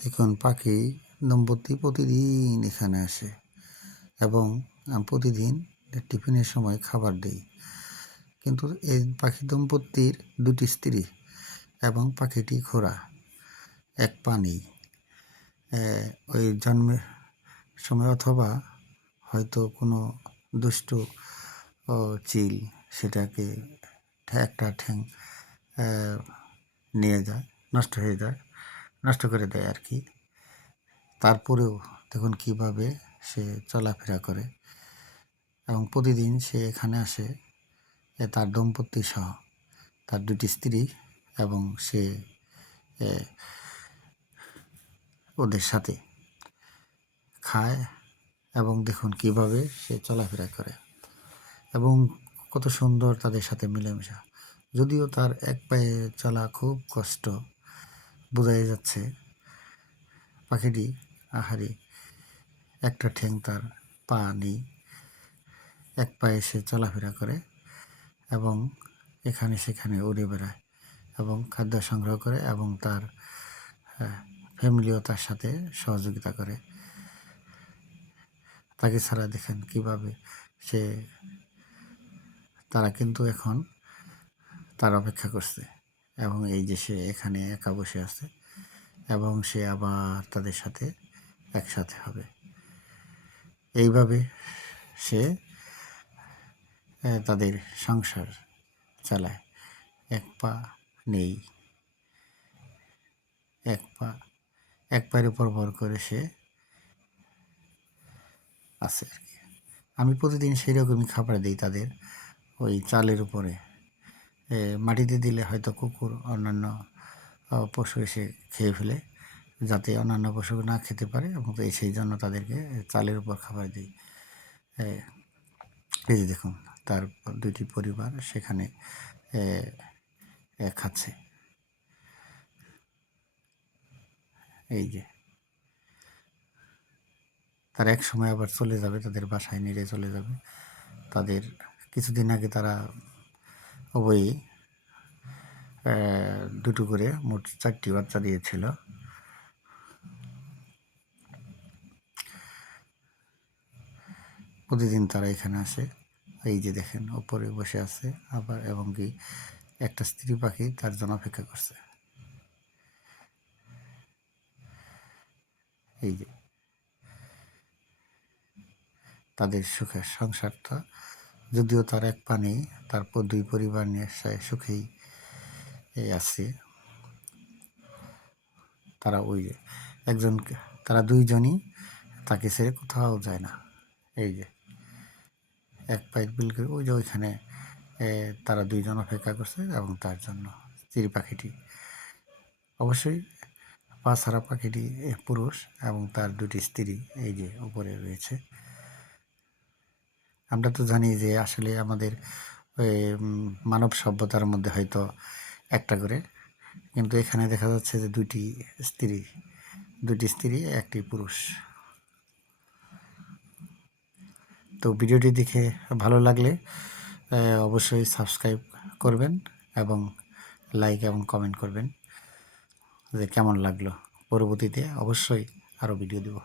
দেখুন পাখি দম্পতি প্রতিদিন এখানে আসে এবং আমি প্রতিদিন টিফিনের সময় খাবার দিই। কিন্তু এই পাখি দম্পতির দুটি স্ত্রী এবং পাখিটি খোঁড়া, এক পা নেই। ওই জন্মের সময় অথবা হয়তো কোনো দুষ্টু চিল সেটাকে একটা ঠ্যাং নিয়ে যায়, নষ্ট হয়ে যায়, নষ্ট করে দেয় আর কি। তারপরেও দেখুন কীভাবে সে চলাফেরা করে এবং প্রতিদিন সে এখানে আসে তার দম্পতি সহ, তার দুটি স্ত্রী এবং সে ওদের সাথে খায় এবং দেখুন কিভাবে সে চলাফেরা করে এবং কত সুন্দর তাদের সাথে মিলেমিশা। যদিও তার এক পায়ে চলা খুব কষ্ট, বোঝাই যাচ্ছে। পাখিটি আহারি, একটা ঠ্যাং তার পা নেই, এক পায়ে সে চলাফেরা করে এবং এখানে সেখানে উড়ে বেড়ায় এবং খাদ্য সংগ্রহ করে এবং তার ফ্যামিলিও তার সাথে সহযোগিতা করে। তাকে ছাড়া দেখেন কিভাবে সে, তারা কিন্তু এখন তার অপেক্ষা করছে এবং এই যে সে এখানে একা বসে আছে এবং সে আবার তাদের সাথে একসাথে হবে। এইভাবে সে তাদের সংসার চালায়। এক পা নেই, এক পায়ের উপর ভর করে সে আছে আর কি। আমি প্রতিদিন সেই রকমই খাবার দিই তাদের, ওই চালের উপরে। মাটিতে দিলে হয়তো কুকুর অন্যান্য পশু এসে খেয়ে ফেলে, যাতে অন্যান্য পশু না খেতে পারে এবং সেই জন্য তাদেরকে চালের উপর খাবার দিই। এই যে দেখুন তার দুটি পরিবার সেখানে খাচ্ছে। এই যে তারা এক সময় আবার চলে যাবে, তাদের বাসায় নিয়ে চলে যাবে। তাদের কিছুদিন আগে তারা উভয়ই দুটো করে মোট 4টি বাচ্চা দিয়েছিল। প্রতিদিন তারা এখানে আসে। এই যে দেখেন ওপরে বসে আছে আবার, এবং কি একটা স্ত্রী পাখি তার জন্য অপেক্ষা করছে। এই যে তাদের সুখের সংসারটা, যদিও তার এক পা নেই, তারপর দুই পরিবার নিয়ে সুখেই আছে। তারা ওই যে একজনকে, তারা দুইজনই তাকে ছেড়ে কোথাও যায় না। এই যে এক পায়ের বিল করে ওই যে ওইখানে তারা দুইজন অপেক্ষা করছে এবং তার জন্য স্ত্রী পাখিটি, অবশ্যই পা ছাড়া পাখিটি পুরুষ এবং তার দুটি স্ত্রী এই যে উপরে রয়েছে। আমরা তো জানি যে আসলে আমাদের মানব সভ্যতার মধ্যে হয়তো একটা করে, কিন্তু এখানে দেখা যাচ্ছে যে দুটি স্ত্রী একটি পুরুষ। তো ভিডিওটি দেখে ভালো লাগলে অবশ্যই সাবস্ক্রাইব করবেন এবং লাইক এবং কমেন্ট করবেন যে কেমন লাগলো। পরবর্তীতে অবশ্যই আরও ভিডিও দেব।